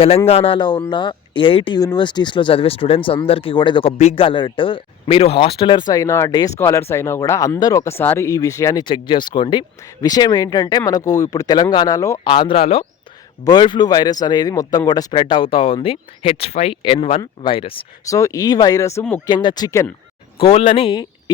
తెలంగాణలో ఉన్న 8 యూనివర్సిటీస్లో చదివే స్టూడెంట్స్ అందరికీ కూడా ఇది ఒక బిగ్ అలర్ట్. మీరు హాస్టలర్స్ అయినా డే స్కాలర్స్ అయినా కూడా అందరూ ఒకసారి ఈ విషయాన్ని చెక్ చేసుకోండి. విషయం ఏంటంటే మనకు ఇప్పుడు తెలంగాణలో ఆంధ్రాలో బర్డ్ ఫ్లూ వైరస్ అనేది మొత్తం కూడా స్ప్రెడ్ అవుతూ ఉంది. H5N1 virus. సో ఈ వైరస్ ముఖ్యంగా చికెన్ కోళ్ళని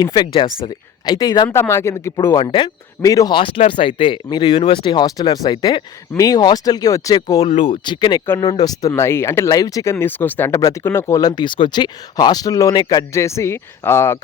ఇన్ఫెక్ట్ చేస్తుంది. అయితే ఇదంతా మాకెందుకు ఇప్పుడు అంటే, మీరు హాస్టలర్స్ అయితే, మీరు యూనివర్సిటీ హాస్టలర్స్ అయితే మీ హాస్టల్కి వచ్చే కోళ్ళు చికెన్ ఎక్కడి నుండి వస్తున్నాయి అంటే లైవ్ చికెన్ తీసుకొస్తే, అంటే బ్రతికున్న కోళ్ళని తీసుకొచ్చి హాస్టల్లోనే కట్ చేసి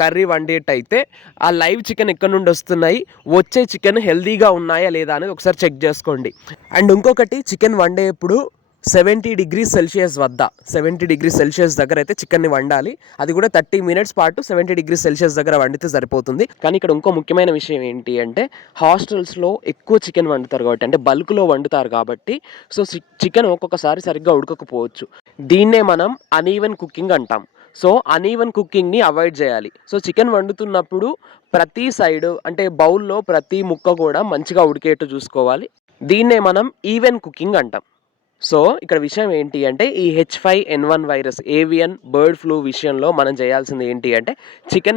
కర్రీ వండేటైతే ఆ లైవ్ చికెన్ ఎక్కడి నుండి వస్తున్నాయి, వచ్చే చికెన్ హెల్దీగా ఉన్నాయా లేదా అనేది ఒకసారి చెక్ చేసుకోండి. అండ్ ఇంకొకటి, చికెన్ వండేప్పుడు 70°C వద్ద 70°C దగ్గర అయితే చికెన్ని వండాలి. అది కూడా 30 minutes పాటు 70°C దగ్గర వండితే సరిపోతుంది. కానీ ఇక్కడ ఇంకో ముఖ్యమైన విషయం ఏంటి అంటే, హాస్టల్స్లో ఎక్కువ చికెన్ వండుతారు కాబట్టి, అంటే బల్క్లో వండుతారు కాబట్టి, సో చికెన్ ఒక్కొక్కసారి సరిగ్గా ఉడకకపోవచ్చు. దీన్నే మనం అన్ఈవెన్ కుకింగ్ అంటాం. సో అన్ఈవెన్ కుకింగ్ని అవాయిడ్ చేయాలి. సో చికెన్ వండుతున్నప్పుడు ప్రతి సైడ్ అంటే బౌల్లో ప్రతి ముక్క కూడా మంచిగా ఉడికేట్టు చూసుకోవాలి. దీన్నే మనం ఈవెన్ కుకింగ్ అంటాం. సో ఇక్కడ విషయం ఏంటి అంటే, ఈ H5N1 virus avian bird flu విషయంలో మనం చేయాల్సింది ఏంటి అంటే,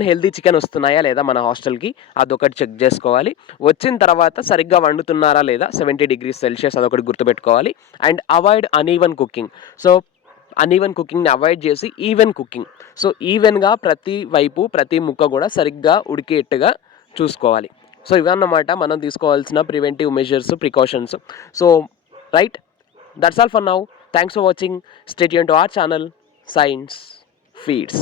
హెల్దీ చికెన్ వస్తున్నాయా లేదా మన హాస్టల్కి అదొకటి చెక్ చేసుకోవాలి. వచ్చిన తర్వాత సరిగ్గా వండుతున్నారా లేదా 70°C అదొకటి గుర్తుపెట్టుకోవాలి. And avoid uneven cooking. So uneven కుకింగ్ని అవాయిడ్ చేసి ఈవెన్ కుకింగ్. సో ఈవెన్గా ప్రతి వైపు ప్రతి ముక్క కూడా సరిగ్గా ఉడికేట్టుగా చూసుకోవాలి. సో ఇవన్నమాట మనం తీసుకోవాల్సిన preventive measures, precautions. So right, that's all for now. Thanks for watching. Stay tuned to our channel, Science Feeds.